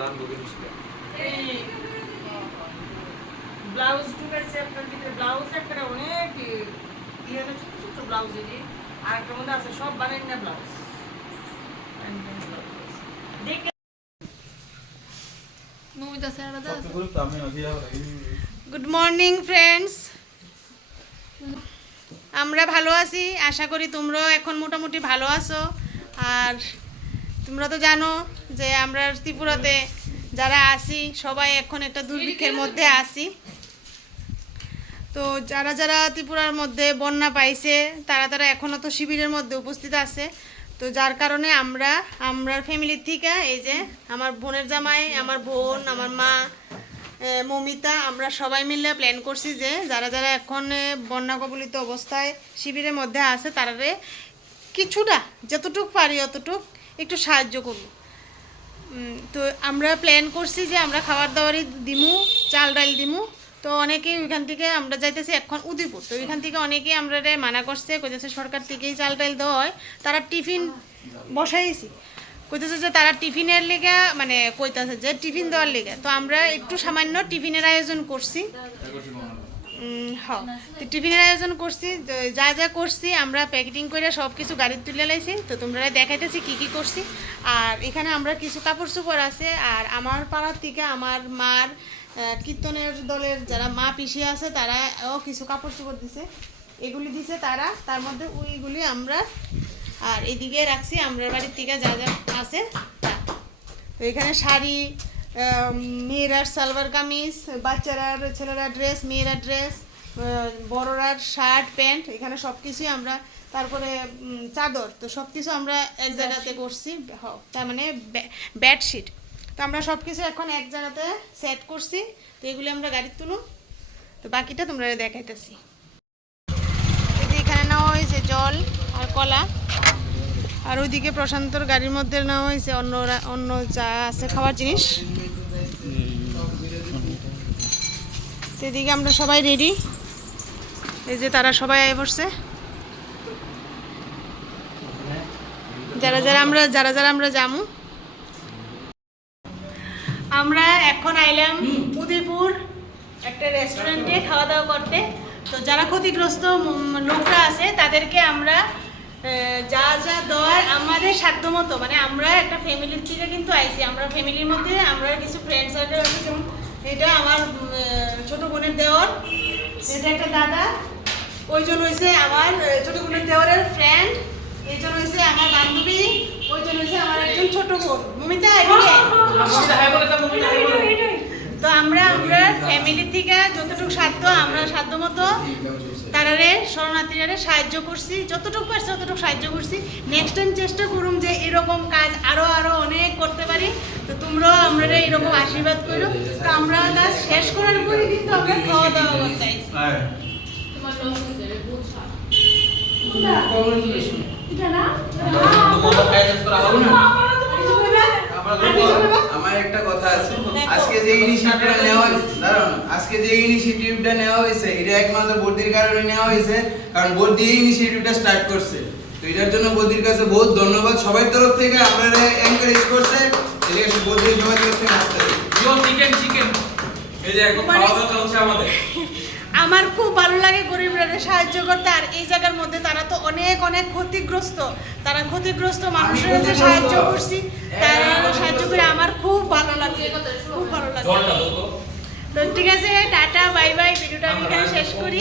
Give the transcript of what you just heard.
জানবো জিনিসটা। এই ব্লাউজ ঢুকাইছে আপনার ভিতরে, ব্লাউজ একটা অনেক ইয়ে না, ছোট ছোট ব্লাউজ এটি, আর একটা মধ্যে আছে সব বানাই না ব্লাউজ। দেখে গুড মর্নিং ফ্রেন্ডস, আমরা ভালো আছি, আশা করি তোমরাও এখন মোটামুটি ভালো আছো। আর তোমরা তো জানো যে আমরা ত্রিপুরাতে যারা আছি সবাই এখন একটা দুর্ভিক্ষের মধ্যে আছি। তো যারা যারা ত্রিপুরার মধ্যে বন্যা পাইছে তারা এখনও তো শিবিরের মধ্যে উপস্থিত আছে। তো যার কারণে আমরা ফ্যামিলির থেকে এই যে আমার বোনের জামাই, আমার বোন, আমার মা, মমিতা, আমরা সবাই মিলে প্ল্যান করছি যে যারা যারা এখন বন্যা কবলিত অবস্থায় শিবিরের মধ্যে আছে তারারে কিছুটা যতটুক পারি অতটুক একটু সাহায্য করব। তো আমরা প্ল্যান করছি যে আমরা খাবার দাবারই দিমু, চাল ডাল দিমু। তো অনেকেই ওইখান থেকে আমরা যাইতেছি এখন উদয়পুর, তো ওইখান থেকে অনেকেই আমরা মানা করছে, কইতেছে সরকার থেকেই চাল ডাল দেওয়া হয়। তারা টিফিন বসাইছি, কইতেছে যে তারা টিফিনের লেগে মানে কইতেছে যে টিফিন দেওয়ার লেগে। তো আমরা একটু সামান্য টিফিনের আয়োজন করছি। হ্যাঁ, তো টিফিনের আয়োজন করছি, যা যা করছি আমরা প্যাকেটিং করে সব কিছু গাড়িতে তুলে লাইছি। তো তোমরা দেখাইতেছি কি কি করছি। আর এখানে আমরা কিছু কাপড় চোপড় আছে। আর আমার পাড়ার থেকে আমার মার কীর্তনের দলের যারা মা পিসি আছে তারাও কিছু কাপড় চোপড় দিছে, এগুলি দিছে তারা, তার মধ্যে ওইগুলি আমরা আর এদিকে রাখছি আমরা বাড়ির থেকে যা যা আছে। তো এখানে শাড়ি, মেয়েরার সালোয়ার কামিজ, বাচ্চারার ছেলেরা ড্রেস, মেয়েরা ড্রেস, বড়রার শার্ট প্যান্ট, এখানে সব কিছুই আমরা, তারপরে চাদর, তো সব কিছু আমরা এক জায়গাতে করছি। তার মানে বেডশিট, তো আমরা সব কিছু এখন এক জায়গাতে সেট করছি। তো এগুলি আমরা গাড়িতে তুলুন, তো বাকিটা তোমরা দেখাইতেছি। এখানে নেওয়া হয়েছে জল আর কলা, আর ওইদিকে প্রশান্তর গাড়ির মধ্যে নেওয়া হয়েছে অন্য যা আছে খাবার জিনিস। তো এদিকে আমরা সবাই রেডি, এই যে তারা সবাই আয় পড়ছে। যারা যারা আমরা যামু, আমরা এখন আইলাম উদয়পুর একটা রেস্টুরেন্টে খাওয়া দাওয়া করতে। তো যারা ক্ষতিগ্রস্ত লোকরা আছে তাদেরকে আমরা যা যা দেওয়ার আমাদের সাধ্য মতো, মানে আমরা একটা ফ্যামিলির থেকে কিন্তু আইছি, আমরা ফ্যামিলির মধ্যে আমরা কিছু ফ্রেন্ডস আছে, যেমন এটা আমার ছোটো বোনের দেওর, এটা একটা দাদা, ওইজন হয়েছে আমার ছোটো বোনের দেওরের ফ্রেন্ড, এইজন হয়েছে আমার বান্ধবী, ওইজন হয়েছে আমার একজন ছোটো বোন মমিতা। তো আমরা ফ্যামিলির থেকে যতটুকু সাধ্য আমরা সাধ্য মতো তারারে শরণার্থীরা সাহায্য করছি, যতটুকু পারছি ততটুকু সাহায্য করছি। নেক্সট টাইম চেষ্টা করুন যে এরকম কাজ আরও অনেক করতে পারি। তো তোমরাও আমরা এরকম আশীর্বাদ করো। তো আমরা কাজ শেষ করার পরে কিন্তু আমরা খাওয়া দাওয়া করতে আইছি। আমার একটা কথা আছে, আজকে যে ইনিশিয়েটিভটা নেওয়া হয়েছে এটা একমাত্র বর্দির কারণে নেওয়া হয়েছে, কারণ বর্দি এই ইনিশিয়েটিভটা স্টার্ট করছে। তো এটার জন্য বর্দির কাছে বহুত ধন্যবাদ, সবার তরফ থেকে আমরা এনকারেজ করছে, এটাকে বর্দির সবার তরফ থেকে আসতে হবে। চিকেন এই যে এখন খাওয়া দাওয়া চলছে আমাদের। আমার খুব ভালো লাগে গরিবরা সাহায্য করতে। আর এই জায়গার মধ্যে তারা তো অনেক ক্ষতিগ্রস্ত, তারা ক্ষতিগ্রস্ত মানুষের কাছে সাহায্য করছি, তারা সাহায্য করে আমার খুব ভালো লাগে, খুব ভালো লাগে। তো ঠিক আছে, টাটা বাই বাই, ভিডিওটা আমি এখানে শেষ করি।